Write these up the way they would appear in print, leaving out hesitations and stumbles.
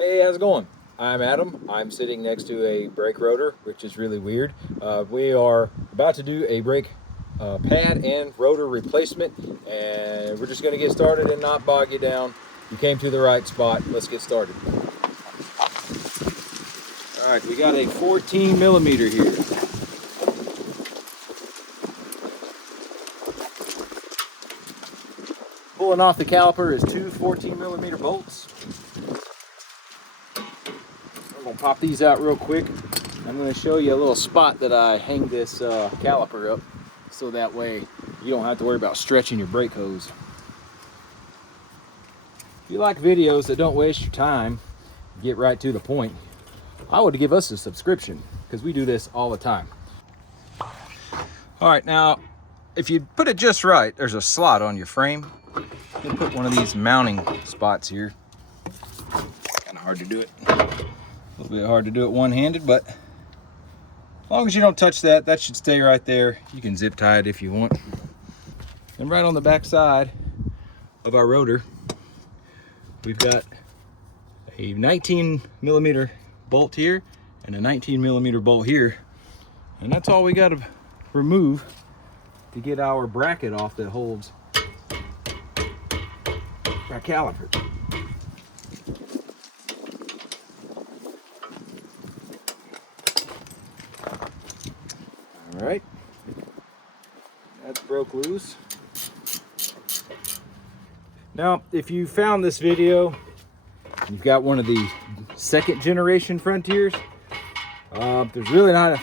Hey, how's it going? I'm Adam. I'm sitting next to a brake rotor, which is really weird. We are about to do a brake pad and rotor replacement, and we're just going to get started and not bog you down. You came to the right spot. Let's get started. All right, we got a 14 millimeter here. Pulling off the caliper is two 14 millimeter bolts. I'm gonna pop these out real quick. I'm gonna show you a little spot that I hang this caliper up, so that way you don't have to worry about stretching your brake hose. If you like videos that don't waste your time, get right to the point, I would give us a subscription, because we do this all the time. All right, now, if you put it just right, there's a slot on your frame. You can put one of these mounting spots here. Kind of hard to do it. A little bit hard to do it one-handed, but as long as you don't touch that, that should stay right there. You can zip tie it if you want. And right on the back side of our rotor, we've got a 19 millimeter bolt here and a 19 millimeter bolt here. And that's all we got to remove to get our bracket off that holds our caliper. All right, that's broke loose. Now, if you found this video, you've got one of the second generation Frontiers, there's really not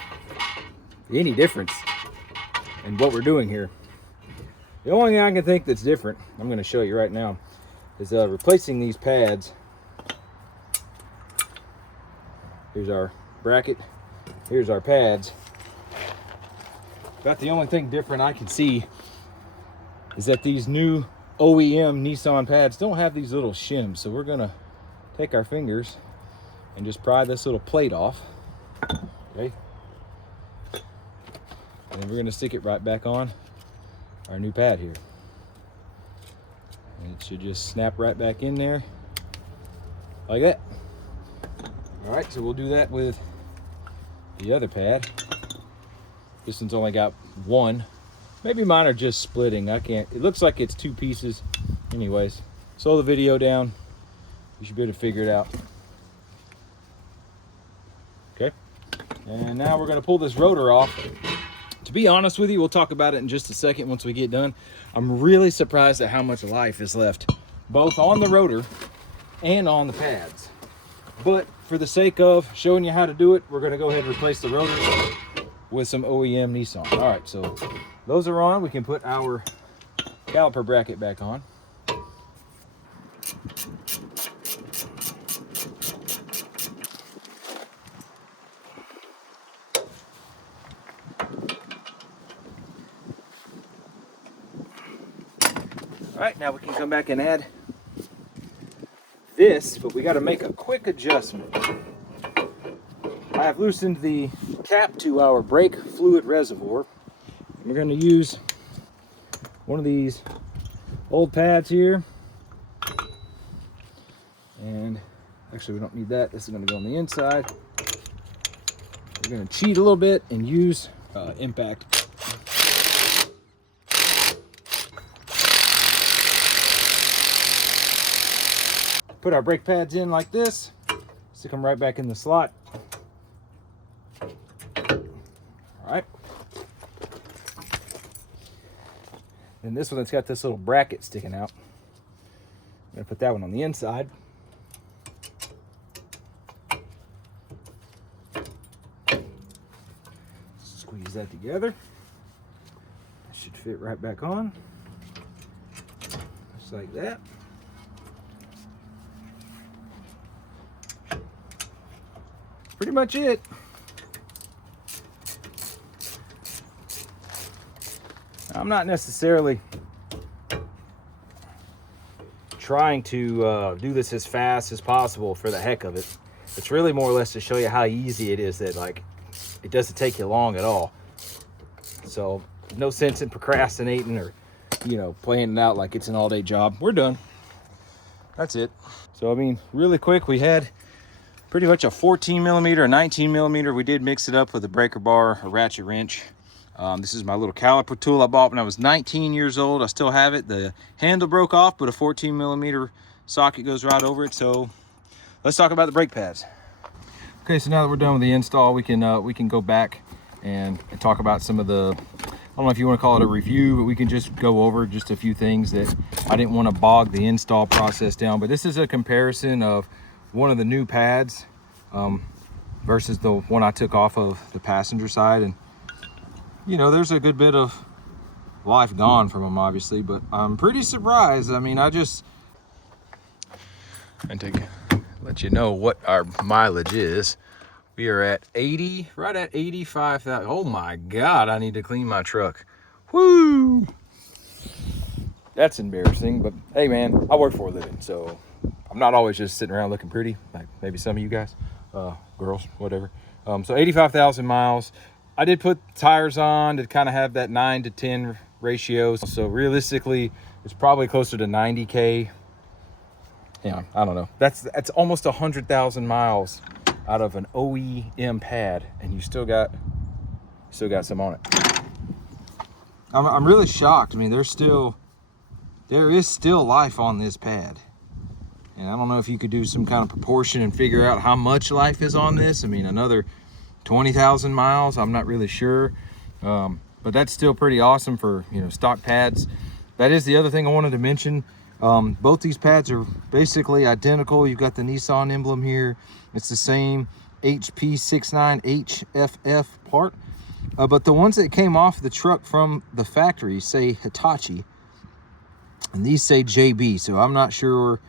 any difference in what we're doing here. The only thing I can think that's different, I'm going to show you right now, is replacing these pads. Here's our bracket, here's our pads. About the only thing different I can see is that these new OEM Nissan pads don't have these little shims. So we're gonna take our fingers and just pry this little plate off, okay? And then we're gonna stick it right back on our new pad here. And it should just snap right back in there like that. All right, so we'll do that with the other pad. This one's only got one. Maybe mine are just splitting. I can't, it looks like it's two pieces. Anyways, slow the video down. You should be able to figure it out. Okay, and now we're gonna pull this rotor off. To be honest with you, we'll talk about it in just a second once we get done. I'm really surprised at how much life is left, both on the rotor and on the pads. But for the sake of showing you how to do it, we're gonna go ahead and replace the rotor with some OEM Nissan. All right, so those are on. We can put our caliper bracket back on. All right, now we can come back and add this, but we got to make a quick adjustment. I have loosened the cap to our brake fluid reservoir. We're going to use one of these old pads here. And actually we don't need that. This is going to go on the inside. We're going to cheat a little bit and use impact. Put our brake pads in like this. Stick them right back in the slot. All right. And this one that's got this little bracket sticking out, I'm gonna put that one on the inside. Squeeze that together. That should fit right back on. Just like that. Pretty much it. I'm not necessarily trying to do this as fast as possible for the heck of it. It's really more or less to show you how easy it is, that like it doesn't take you long at all. So no sense in procrastinating or, you know, playing it out like it's an all-day job. We're done. That's it. So I mean, really quick, we had pretty much a 14 millimeter, a 19 millimeter. We did mix it up with a breaker bar, a ratchet wrench. This is my little caliper tool I bought when I was 19 years old. I still have it. The handle broke off, but a 14 millimeter socket goes right over it. So let's talk about the brake pads. Okay, so now that we're done with the install, we can go back and talk about some of the, I don't know if you want to call it a review, but we can just go over just a few things that I didn't want to bog the install process down. But this is a comparison of one of the new pads versus the one I took off of the passenger side. And you know, there's a good bit of life gone from them, obviously, but I'm pretty surprised. I mean, and to let you know what our mileage is, we are at 80, right at 85,000. Oh my God, I need to clean my truck. Woo! That's embarrassing, but hey man, I work for a living, so I'm not always just sitting around looking pretty, like maybe some of you guys, girls, whatever. So 85,000 miles. I did put tires on to kind of have that 9 to 10 ratio. So realistically, it's probably closer to 90K. Yeah, I don't know. That's almost 100,000 miles out of an OEM pad, and you still got some on it. I'm really shocked. I mean, there is still life on this pad. And I don't know if you could do some kind of proportion and figure out how much life is on this. I mean, another 20,000 miles, I'm not really sure, but that's still pretty awesome for, you know, stock pads. That is the other thing I wanted to mention. Both these pads are basically identical. You've got the Nissan emblem here. It's the same HP69HFF part, but the ones that came off the truck from the factory say Hitachi, and these say JB. So I'm not sure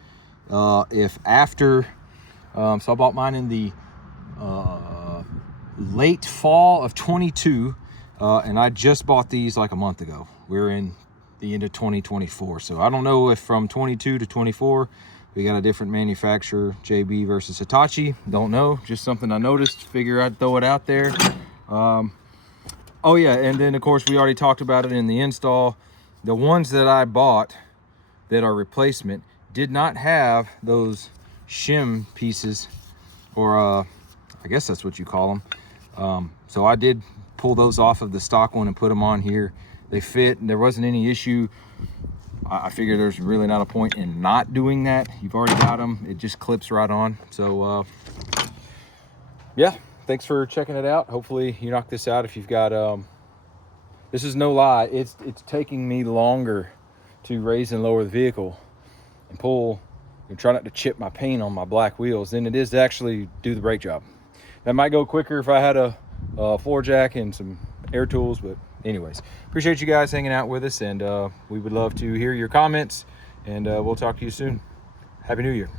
if after, so I bought mine in the late fall of 22, and I just bought these like a month ago. We're in the end of 2024, so I don't know if from 22 to 24 we got a different manufacturer, JB versus Hitachi. Don't know, just something I noticed, figure I'd throw it out there. Oh yeah, and then of course we already talked about it in the install. The ones that I bought that are replacement did not have those shim pieces, or I guess that's what you call them. So I did pull those off of the stock one and put them on here. They fit, and there wasn't any issue. I figured there's really not a point in not doing that. You've already got them. It just clips right on. So yeah, thanks for checking it out. Hopefully you knock this out if you've got, this is no lie. It's taking me longer to raise and lower the vehicle and pull and try not to chip my paint on my black wheels than it is to actually do the brake job. That might go quicker if I had a floor jack and some air tools, but anyways, appreciate you guys hanging out with us, and we would love to hear your comments, and we'll talk to you soon. Happy New Year.